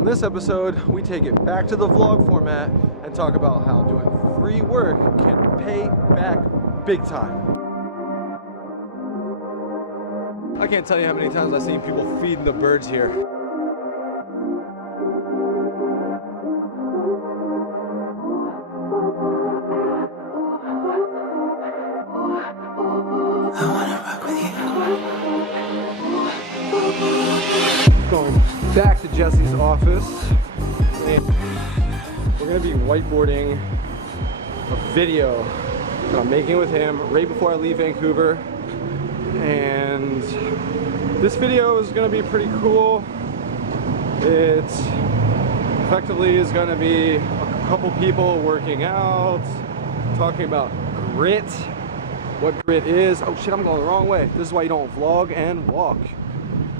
On this episode, we take it back to the vlog format and talk about how doing free work can pay back big time. I can't tell you how many times I've seen people feeding the birds here. I wanna rock with you. Going back to Jesse's office, and we're gonna be whiteboarding a video that I'm making with him right before I leave Vancouver. And this video is gonna be pretty cool. It effectively is gonna be a couple people working out, talking about grit, what grit is. Oh shit, I'm going the wrong way. This is why you don't vlog and walk.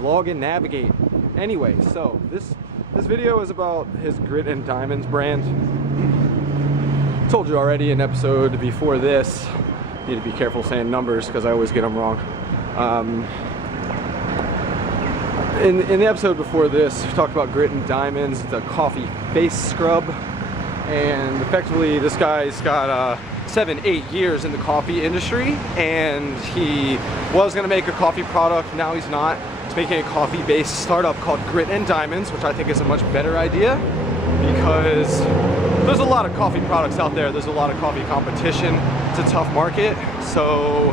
Vlog and navigate. Anyway, so this video is about his Grit and Diamonds brand. Told you already in episode before this, need to be careful saying numbers because I always get them wrong. In the episode before this, we talked about Grit and Diamonds. It's a coffee face scrub, and effectively this guy's got 7-8 years in the coffee industry, and he was gonna make a coffee product. Now he's not. He's making a coffee-based startup called Grit and Diamonds, which I think is a much better idea because there's a lot of coffee products out there. There's a lot of coffee competition. It's a tough market, so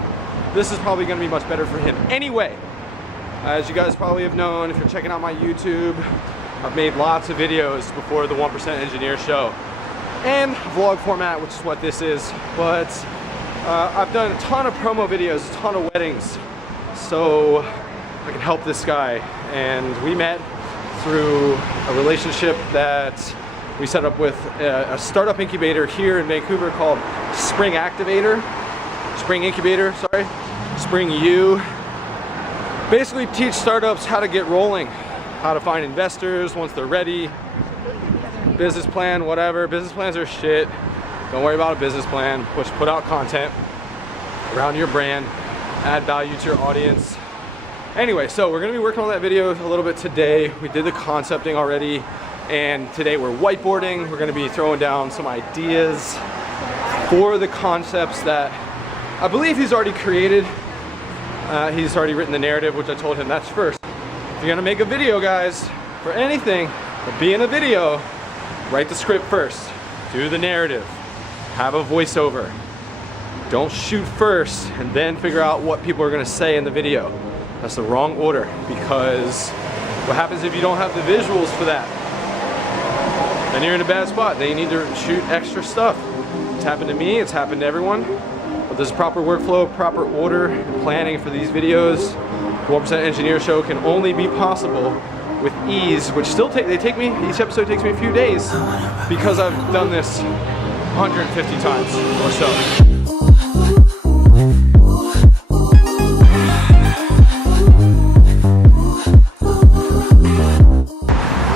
this is probably gonna be much better for him. Anyway, as you guys probably have known, if you're checking out my YouTube, I've made lots of videos before the 1% Engineer Show and vlog format, which is what this is, but I've done a ton of promo videos, a ton of weddings, so I can help this guy. And we met through a relationship that we set up with a startup incubator here in Vancouver called Spring Incubator, sorry, Spring U. Basically teach startups how to get rolling, how to find investors once they're ready, business plan, whatever. Business plans are shit. Don't worry about a business plan. Put out content around your brand, add value to your audience. Anyway, so we're gonna be working on that video a little bit today. We did the concepting already, and today we're whiteboarding. We're gonna be throwing down some ideas for the concepts that I believe he's already created. He's already written the narrative, which I told him that's first. If you're gonna make a video, guys, for anything, or be in a video, write the script first, do the narrative, have a voiceover. Don't shoot first and then figure out what people are gonna say in the video. That's the wrong order, because what happens if you don't have the visuals for that? Then you're in a bad spot. Then you need to shoot extra stuff. It's happened to me, it's happened to everyone. But there's proper workflow, proper order, and planning for these videos. The 1% Engineer Show can only be possible with ease, which still each episode takes me a few days because I've done this 150 times or so.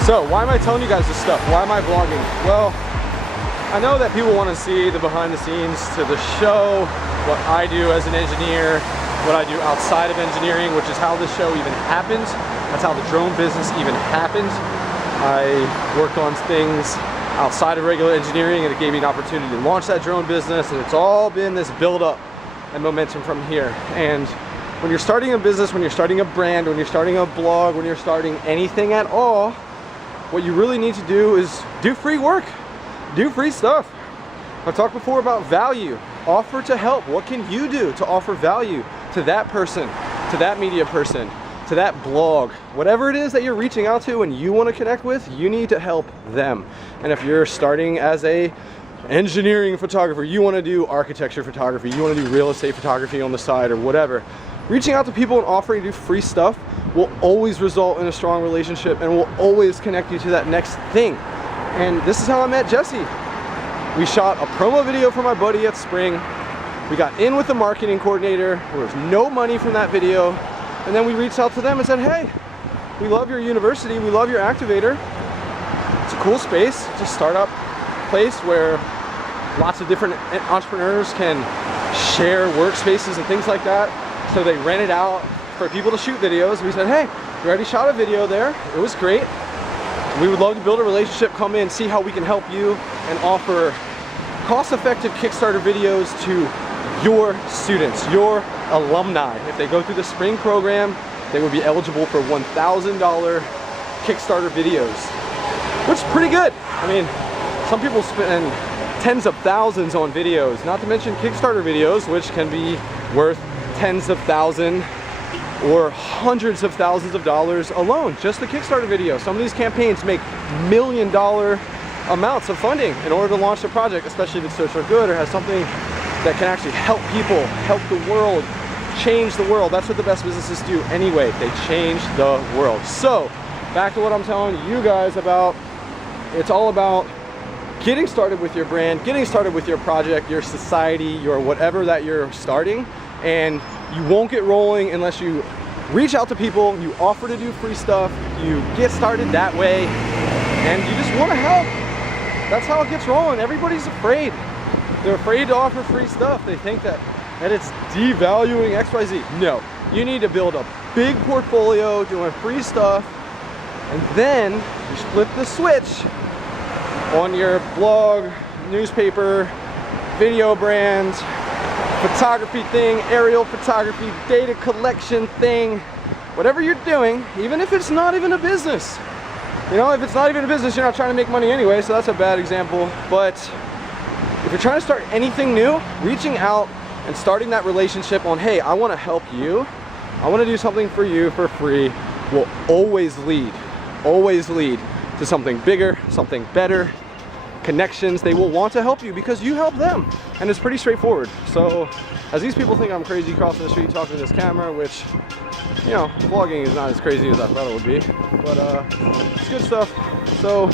So why am I telling you guys this stuff? Why am I vlogging? Well, I know that people want to see the behind the scenes to the show, what I do as an engineer, what I do outside of engineering, which is how this show even happens. That's how the drone business even happened. I worked on things outside of regular engineering, and it gave me an opportunity to launch that drone business, and it's all been this build up and momentum from here. And when you're starting a business, when you're starting a brand, when you're starting a blog, when you're starting anything at all, what you really need to do is do free work, do free stuff. I've talked before about value. Offer to help. What can you do to offer value to that person, to that media person, to that blog? Whatever it is that you're reaching out to and you want to connect with, you need to help them. And if you're starting as a engineering photographer, you want to do architecture photography, you want to do real estate photography on the side or whatever, reaching out to people and offering to do free stuff will always result in a strong relationship and will always connect you to that next thing. And this is how I met Jesse. We shot a promo video for my buddy at Spring. We got in with the marketing coordinator. There was no money from that video. And then we reached out to them and said, hey, we love your university. We love your activator. It's a cool space. It's a startup place where lots of different entrepreneurs can share workspaces and things like that. So they rent it out for people to shoot videos. We said, hey, we already shot a video there. It was great. We would love to build a relationship, come in, see how we can help you, and offer cost-effective Kickstarter videos to your students, your alumni. If they go through the spring program, they would be eligible for $1,000 Kickstarter videos, which is pretty good. I mean, some people spend tens of thousands on videos, not to mention Kickstarter videos, which can be worth tens of thousands or hundreds of thousands of dollars alone, just the Kickstarter video. Some of these campaigns make $1 million amounts of funding in order to launch a project, especially if it's social good or has something that can actually help people, help the world, change the world. That's what the best businesses do anyway. They change the world. So back to what I'm telling you guys about. It's all about getting started with your brand, getting started with your project, your society, your whatever that you're starting. And you won't get rolling unless you reach out to people, you offer to do free stuff, you get started that way, and you just want to help. That's how it gets rolling. Everybody's afraid. They're afraid to offer free stuff. They think that it's devaluing XYZ. No, you need to build a big portfolio doing free stuff, and then you flip the switch on your blog, newspaper, video brand, photography thing, aerial photography, data collection thing, whatever you're doing, even if it's not even a business. You know, if it's not even a business, you're not trying to make money anyway, so that's a bad example. But if you're trying to start anything new, reaching out and starting that relationship on, hey, I want to help you, I want to do something for you for free, will always lead to something bigger, something better, connections. They will want to help you because you help them, and it's pretty straightforward. So as these people think I'm crazy crossing the street talking to this camera, which, you know, vlogging is not as crazy as I thought it would be, but it's good stuff. So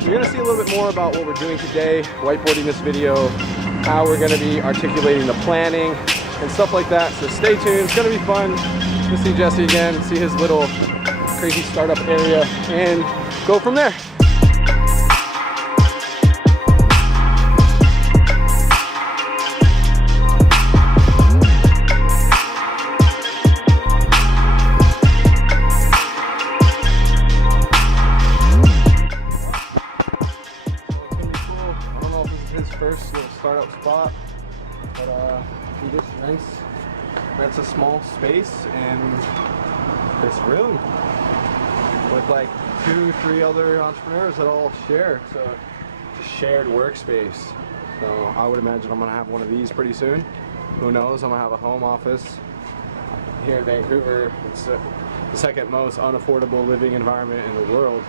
you're gonna see a little bit more about what we're doing today, whiteboarding this video, how we're gonna be articulating the planning and stuff like that. So stay tuned, it's gonna be fun to see Jesse again, see his little crazy startup area, and go from there. First little startup spot, but he just rents a small space in this room with like 2-3 other entrepreneurs that all share. So it's a shared workspace. So I would imagine I'm gonna have one of these pretty soon. Who knows? I'm gonna have a home office here in Vancouver. It's the second most unaffordable living environment in the world,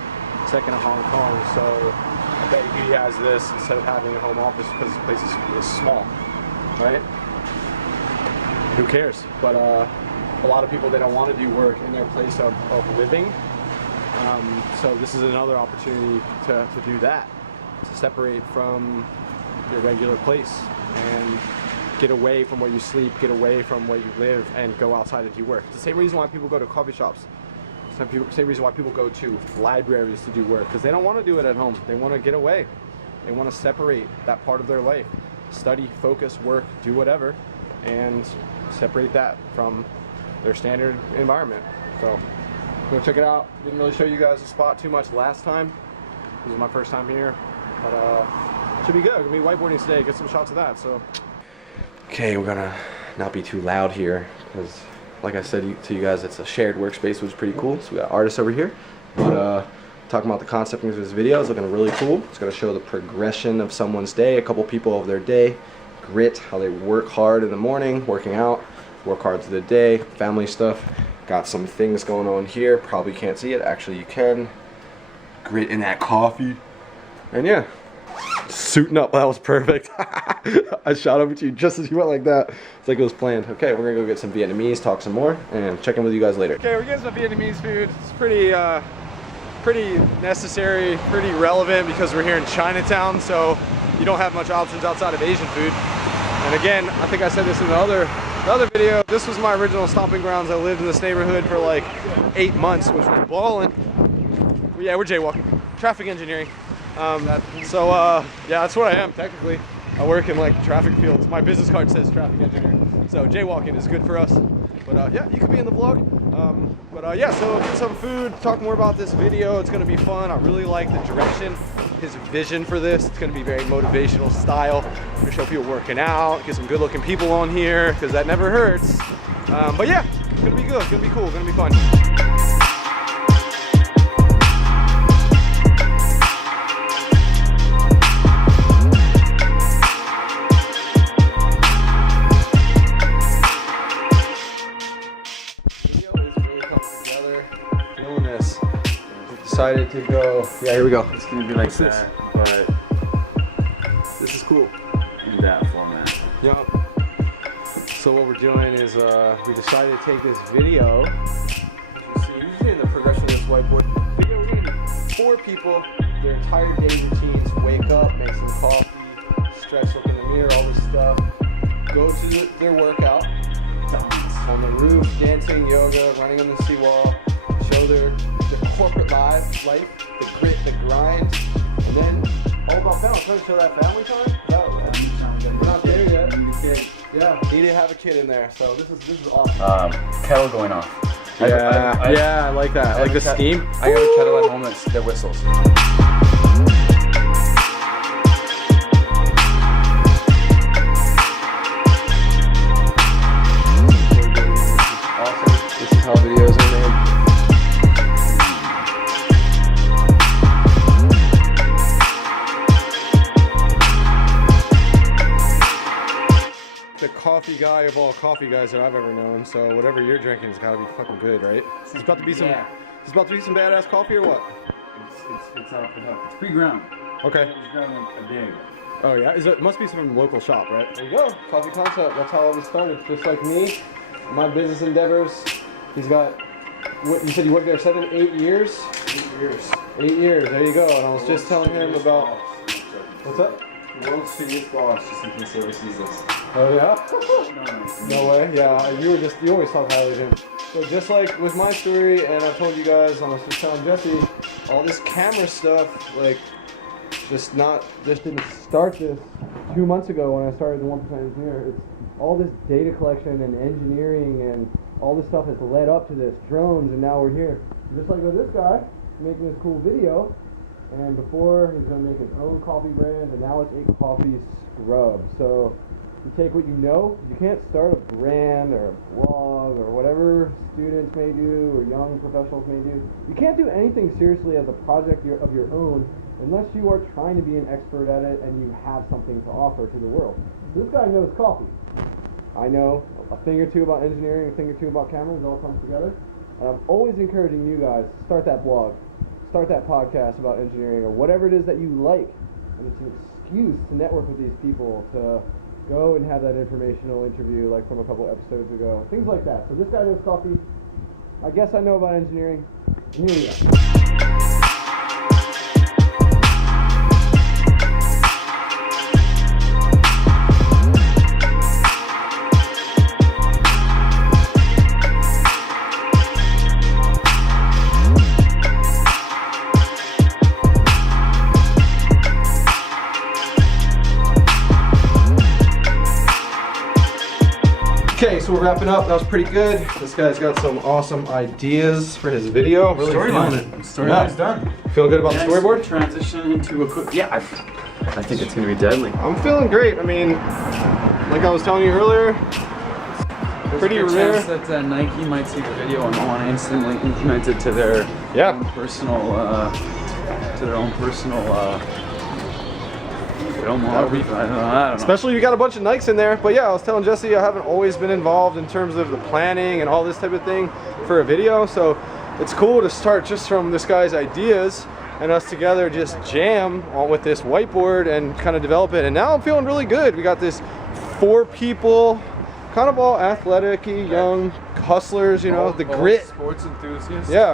second to Hong Kong. So I bet he has this instead of having a home office because the place is small, right? Who cares? But a lot of people, they don't want to do work in their place of living. So this is another opportunity to do that, to separate from your regular place and get away from where you sleep, get away from where you live, and go outside and do work. It's the same reason why people go to coffee shops. Same reason why people go to libraries to do work, because they don't want to do it at home. They want to get away. They want to separate that part of their life. Study, focus, work, do whatever, and separate that from their standard environment. So go check it out. Didn't really show you guys the spot too much last time. This is my first time here, but should be good. We're gonna be whiteboarding today, get some shots of that. So okay, we're gonna not be too loud here because, like I said to you guys, it's a shared workspace, which is pretty cool. So we got artists over here, but talking about the concept of this video is looking really cool. It's gonna show the progression of someone's day, a couple people of their day, grit, how they work hard in the morning, working out, work hard through the day, family stuff. Got some things going on here. Probably can't see it. Actually, you can. Grit in that coffee, and yeah, suiting up. That was perfect. I shot over to you just as you went like that. It's like it was planned. Okay, we're gonna go get some Vietnamese, talk some more, and check in with you guys later. Okay, we're getting some Vietnamese food. It's pretty necessary, pretty relevant because we're here in Chinatown, so you don't have much options outside of Asian food. And again, I think I said this in the other video. This was my original stomping grounds. I lived in this neighborhood for like 8 months, which was balling. Yeah, we're jaywalking. Traffic engineering. Yeah, that's what I am technically. I work in like traffic fields. My business card says traffic engineer. So jaywalking is good for us. But yeah, you could be in the vlog. Yeah, so get some food, talk more about this video. It's gonna be fun. I really like the direction, his vision for this. It's gonna be very motivational style. I'm gonna show people working out, get some good looking people on here, because that never hurts. But yeah, it's gonna be good, it's gonna be cool, it's gonna be fun. Decided to go. Yeah, here we go. It's gonna be like that, but this is cool in that format. Yup. So what we're doing is we decided to take this video. As you see, usually in the progression of this whiteboard video, we're gonna do 4 people, their entire day routines. Wake up, make some coffee, stretch, look in the mirror, all this stuff. Go to their workout on the roof, dancing, yoga, running on the seawall. Show their corporate life, the grit, the grind, and then all about balance. Trying to show that family time. We're not there yet. Yeah, need to have a kid in there. So this is awesome. Kettle going off. I like that. I like the steam. I got a kettle at home that whistles. Awesome. This is how videos are made. The coffee guy of all coffee guys that I've ever known. So whatever you're drinking has got to be fucking good, right? It's about to be some. It's about to be some badass coffee or what? It's pre-ground. Okay. It was ground a day ago. Oh yeah, it must be some local shop, right? There you go. Coffee concept. That's how all this started. Just like me, my business endeavors. He's got. What you said? You worked there 7, 8 years. 8 years. 8 years. There you go. And I was just telling him about. What's up? The world's shittiest boss, just in case he ever sees this. Oh yeah? No way. Yeah, you always talk highly of him. So just like with my story, and I told you guys, I was just telling Jesse, all this camera stuff, like, just didn't start this 2 months ago when I started the 1% Engineer. It's all this data collection and engineering and all this stuff has led up to this, drones, and now we're here. Just like with this guy, making this cool video. And before, he's going to make his own coffee brand, and now it's a coffee scrub. So, you take what you know. You can't start a brand or a blog or whatever students may do or young professionals may do. You can't do anything seriously as a project of your own unless you are trying to be an expert at it and you have something to offer to the world. This guy knows coffee. I know a thing or two about engineering, a thing or two about cameras. It all comes together. And I'm always encouraging you guys to start that blog. Start that podcast about engineering or whatever it is that you like, and it's an excuse to network with these people, to go and have that informational interview like from a couple episodes ago, things like that. So this guy knows coffee. I guess I know about engineering. And here we go. Okay, so we're wrapping up. That was pretty good. This guy's got some awesome ideas for his video. Really Storyline's done. Feeling good about the storyboard? Transition into a quick. Yeah, I think it's gonna be deadly. I'm feeling great. I mean, like I was telling you earlier, There's pretty a good rare. chance that Nike might see the video and want to instantly implement it to their own personal, film or I don't know. Especially if you got a bunch of Nikes in there. But yeah, I was telling Jesse I haven't always been involved in terms of the planning and all this type of thing for a video. So it's cool to start just from this guy's ideas and us together just jam on with this whiteboard and kind of develop it. And now I'm feeling really good. We got this 4 people, kind of all athletic-y, young hustlers, you know, the grit. Sports enthusiasts. Yeah,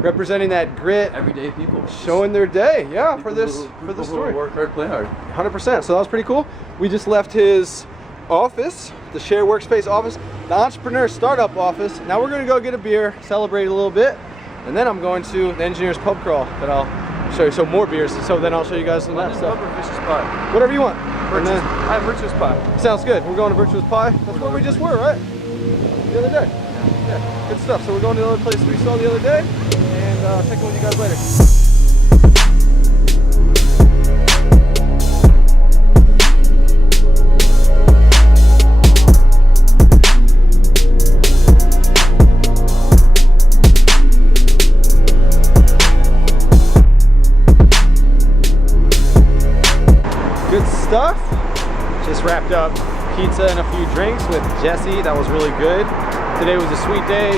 representing that grit. Everyday people. Showing their day, yeah, People for the who story. Work hard, play hard. 100%. So that was pretty cool. We just left his office, the shared workspace office, the entrepreneur startup office. Now we're gonna go get a beer, celebrate a little bit, and then I'm going to the engineer's pub crawl that I'll show you. So more beers. So then I'll show you guys some of that stuff. Virtuous Pie. Whatever you want. I have Virtuous Pie. Sounds good. We're going to Virtuous Pie. That's where we just were, right? The other day. Yeah, good stuff. So we're going to the other place we saw the other day, and check in with you guys later. Good stuff. Just wrapped up pizza and a few drinks with Jesse. That was really good. Today was a sweet day.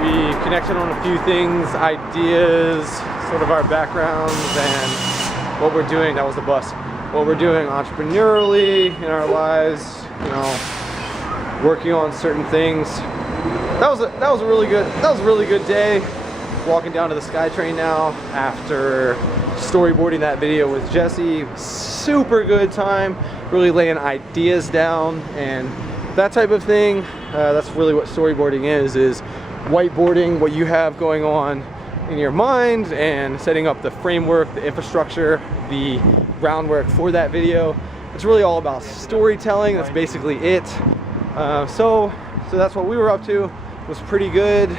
We connected on a few things, ideas, sort of our backgrounds, and what we're doing. That was the bus. What we're doing entrepreneurially in our lives, you know, working on certain things. That was a really good day. Walking down to the SkyTrain now after storyboarding that video with Jesse. Super good time, really laying ideas down and that type of thing. That's really what storyboarding is whiteboarding what you have going on in your mind and setting up the framework, the infrastructure, the groundwork for that video. It's really all about storytelling. That's basically it. So that's what we were up to. It was pretty good.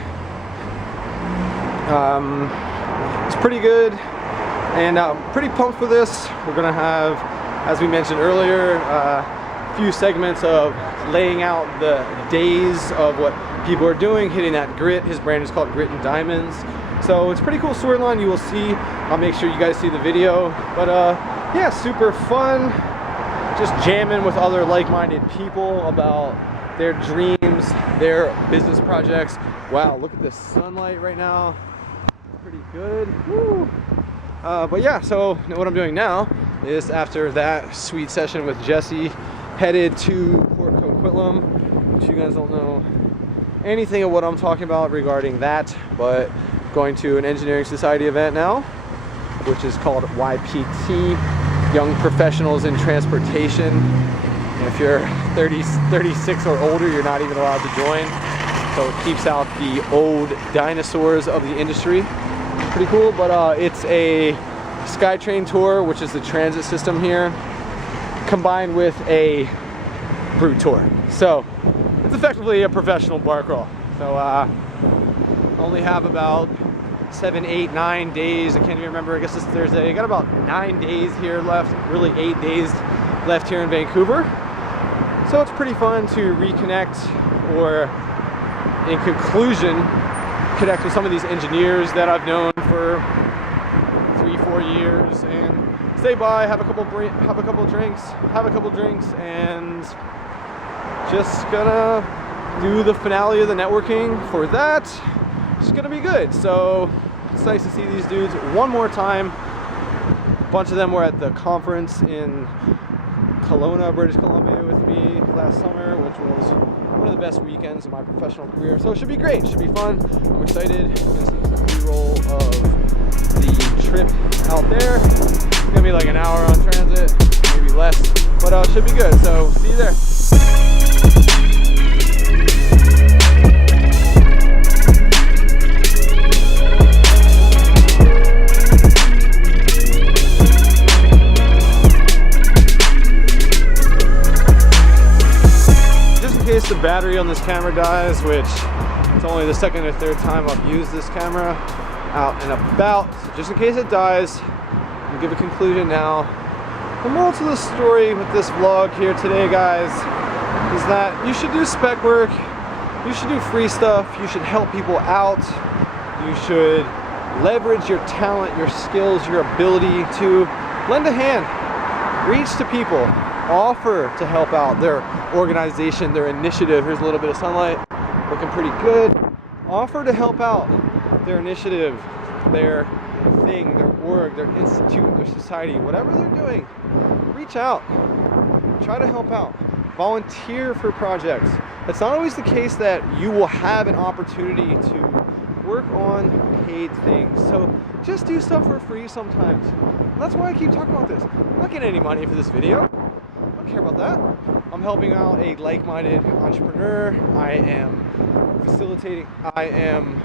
It's pretty good, and pretty pumped for this. We're gonna have, as we mentioned earlier, a few segments of laying out the days of what people are doing, hitting that grit. His brand is called Grit and Diamonds. So it's a pretty cool storyline. You will see. I'll make sure you guys see the video. But yeah, super fun. Just jamming with other like-minded people about their dreams, their business projects. Wow, look at this sunlight right now. Pretty good. Woo. But yeah, so what I'm doing now is, after that sweet session with Jesse, headed to Port Coquitlam, which you guys don't know anything of what I'm talking about regarding that, but going to an engineering society event now, which is called YPT, Young Professionals in Transportation. And if you're 36 or older, you're not even allowed to join. So it keeps out the old dinosaurs of the industry. Pretty cool. But it's a SkyTrain tour, which is the transit system here, combined with a brew tour. So it's effectively a professional bar crawl. So only have about 7, 8, 9 days. I can't even remember. I guess it's Thursday. I got about 9 days here left. Really 8 days left here in Vancouver. So it's pretty fun to reconnect, or in conclusion, connect with some of these engineers that I've known for 3-4 years, and stay by, have a couple drinks, and just gonna do the finale of the networking for that. It's gonna be good. So it's nice to see these dudes one more time. A bunch of them were at the conference in Kelowna, British Columbia with me last summer, which was one of the best weekends of my professional career. So it should be great, it should be fun. I'm excited. You're gonna see some B-roll of the trip out there. It's gonna be like an hour on transit, maybe less, but it should be good. So see you there. The battery on this camera dies, which it's only the second or third time I've used this camera out and about. So just in case it dies, I'll give a conclusion now. The moral to the story with this vlog here today, guys, is that you should do spec work, you should do free stuff, you should help people out, you should leverage your talent, your skills, your ability to lend a hand, reach to people, offer to help out their organization, their initiative. Here's a little bit of sunlight, looking pretty good. Offer to help out their initiative, their thing, their org, their institute, their society, whatever they're doing. Reach out, try to help out, volunteer for projects. It's not always the case that you will have an opportunity to work on paid things. So just do stuff for free sometimes. And that's why I keep talking about this. I'm not getting any money for this video. I don't care about that. I'm helping out a like-minded entrepreneur. I am facilitating, I am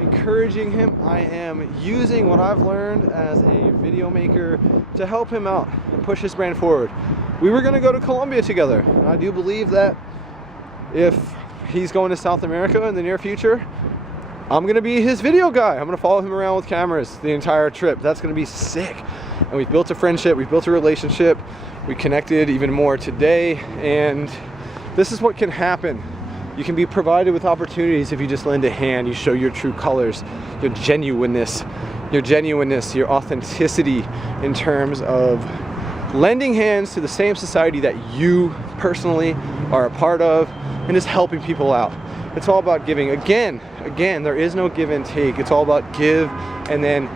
encouraging him, I am using what I've learned as a video maker to help him out and push his brand forward. We were going to go to Colombia together, and I do believe that if he's going to South America in the near future, I'm gonna be his video guy. I'm gonna follow him around with cameras the entire trip. That's gonna be sick. And we've built a friendship, we've built a relationship, we connected even more today, and this is what can happen. You can be provided with opportunities if you just lend a hand, you show your true colors, your genuineness, your authenticity in terms of lending hands to the same society that you personally are a part of, and just helping people out. It's all about giving. Again, there is no give and take. It's all about give, and then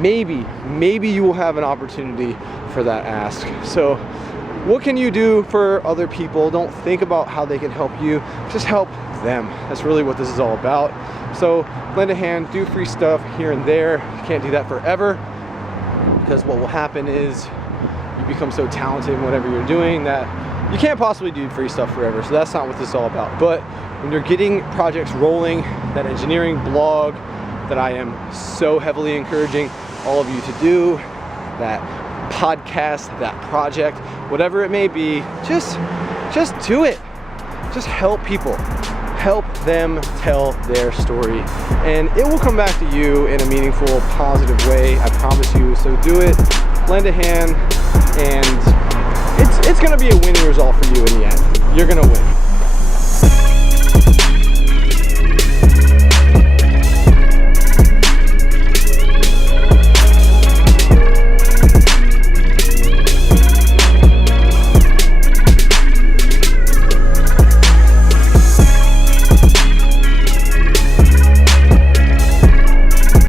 maybe you will have an opportunity for that ask. So what can you do for other people? Don't think about how they can help you, just help them. That's really what this is all about. So lend a hand, do free stuff here and there. You can't do that forever, because what will happen is you become so talented in whatever you're doing that you can't possibly do free stuff forever. So that's not what this is all about. But when you're getting projects rolling, that engineering blog that I am so heavily encouraging all of you to do, that podcast, that project, whatever it may be, just do it. Just help people. Help them tell their story, and it will come back to you in a meaningful, positive way, I promise you. So do it, lend a hand, and it's gonna be a winning result for you in the end. You're gonna win.